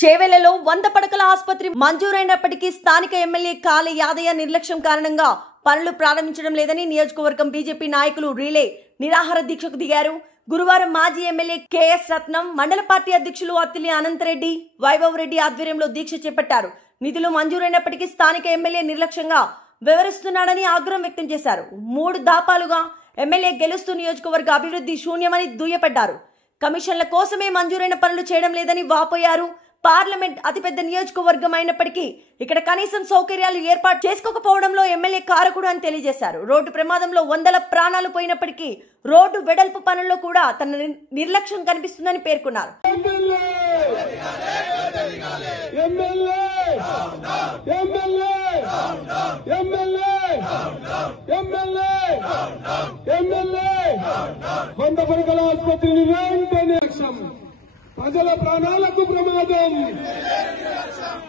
చేవెళ్లలో 100 పడకల ఆసుపత్రి మంజూరైనప్పటికీ స్థానిక ఎమ్మెల్యే కాళీ యాదయ్య నిర్లక్ష్యం కారణంగా పనులు ప్రారంభించడం లేదని నియోజకవర్గం బీజేపీ నాయకులు రీలే నిరాహార దీక్షకు దిగారు. గురువారం మాజీ ఎమ్మెల్యే కేఎస్ రత్నం, మండల పార్టీ అధ్యక్షులు అత్తిలి అనంతరెడ్డి, వైభవ్ రెడ్డి ఆధ్వర్యంలో దీక్ష చేపట్టారు. నిధులు మంజూరైనప్పటికీ స్థానిక ఎమ్మెల్యే నిర్లక్ష్యంగా వ్యవహరిస్తున్నాడని ఆగ్రహం వ్యక్తం చేశారు. 3 దఫాలుగా ఎమ్మెల్యే గెలుస్తూ నియోజకవర్గ అభివృద్ధి శూన్యమని దుయ్యపడ్డారు. కమిషన్ల కోసమే మంజూరైన పనులు చేయడం లేదని వాపోయారు. పార్లమెంట్ అతిపెద్ద నియోజకవర్గం అయినప్పటికీ ఇక్కడ కనీసం సౌకర్యాలు ఏర్పాటు చేసుకోకపోవడంలో ఎమ్మెల్యే కారకుడు అని తెలియజేశారు. రోడ్డు ప్రమాదంలో 100ల ప్రాణాలు పోయినప్పటికీ రోడ్డు వెడల్పు పనుల్లో కూడా తన నిర్లక్ష్యం కనిపిస్తుందని పేర్కొన్నారు. ప్రజల ప్రాణాలకు ప్రమాదం,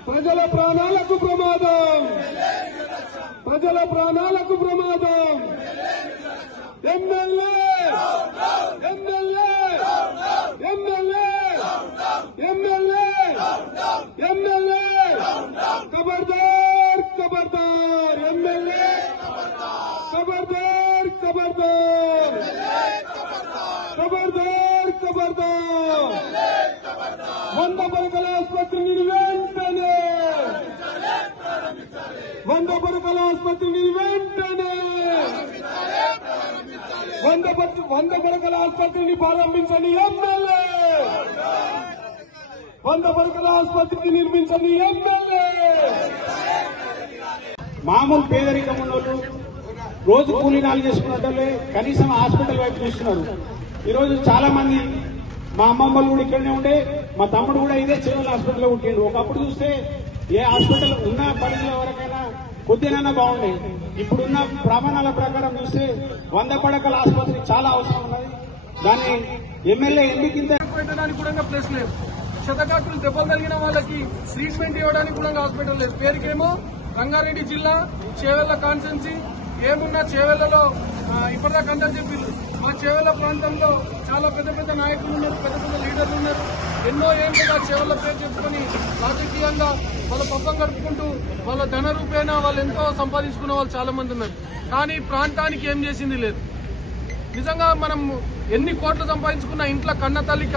ప్రజల ప్రాణాలకు ప్రమాదం, ప్రజల ప్రాణాలకు ప్రమాదం. MLA MLA MLA MLA MLA ఖబర్దార్ ఖబర్దార్, ఎమ్మెల్యే ఖబర్దార్ ఖబర్దార్, ఖబర్దార్ ఖబర్దార్. 100 పడకల ఆసుపత్రిని వెంటనే, 100 పడకల ఆసుపత్రిని వెంటనే, 100 పడకల ఆసుపత్రిని ప్రారంభించని ఎమ్మెల్యే, 100 పడకల ఆసుపత్రిని నిర్మించని ఎమ్మెల్యే. మామూలు పేదరికం ఉన్నోళ్ళు, రోజు కూలీనాలు చేసుకున్నట్లే కనీసం హాస్పిటల్ వైపు చూస్తున్నారు. ఈరోజు చాలా మంది, మా అమ్మమ్మలు కూడా ఇక్కడనే ఉండే, మా తమ్ముడు కూడా ఇదే చేవెళ్ళ హాస్పిటల్లో ఉంటుండు. ఒకప్పుడు చూస్తే ఏ హాస్పిటల్ ఉన్న పరిధిలో వరకైనా కొద్దినైనా బాగుండే. ఇప్పుడున్న ప్రమాణాల ప్రకారం చూస్తే 100 పడకల ఆసుపత్రి చాలా అవసరం ఉన్నది. దాన్ని ఎమ్మెల్యే ఎందుకు ఇంత పెట్టడానికి కూడా ప్లేస్ లేదు. శతకాకులు దెబ్బలు తగిలిన వాళ్ళకి ట్రీట్మెంట్ ఇవ్వడానికి కూడా హాస్పిటల్ లేదు. పేరుకేమో రంగారెడ్డి జిల్లా చేవెళ్ళ కాన్స్టెన్సీ, ఏమున్నా చేవెళ్లలో ఇప్పటిదాకా అందరూ చెప్పారు. మా చేవెళ్ల ప్రాంతంలో చాలా పెద్ద పెద్ద నాయకులు ఉన్నారు, పెద్ద పెద్ద లీడర్లు ఉన్నారు. ఎన్నో ఏళ్ళుగా చేవెళ్ల పేరు చెప్పుకొని రాజకీయంగా వాళ్ళ పబ్బం గడుపుకుంటూ వాళ్ళ ధన రూపేణా వాళ్ళు ఎంతో సంపాదించుకున్న వాళ్ళు చాలా మంది ఉన్నారు. కానీ ప్రాంతానికి ఏం చేసింది లేదు. నిజంగా మనం ఎన్ని కోట్లు సంపాదించుకున్న ఇంట్లో కన్న తల్లి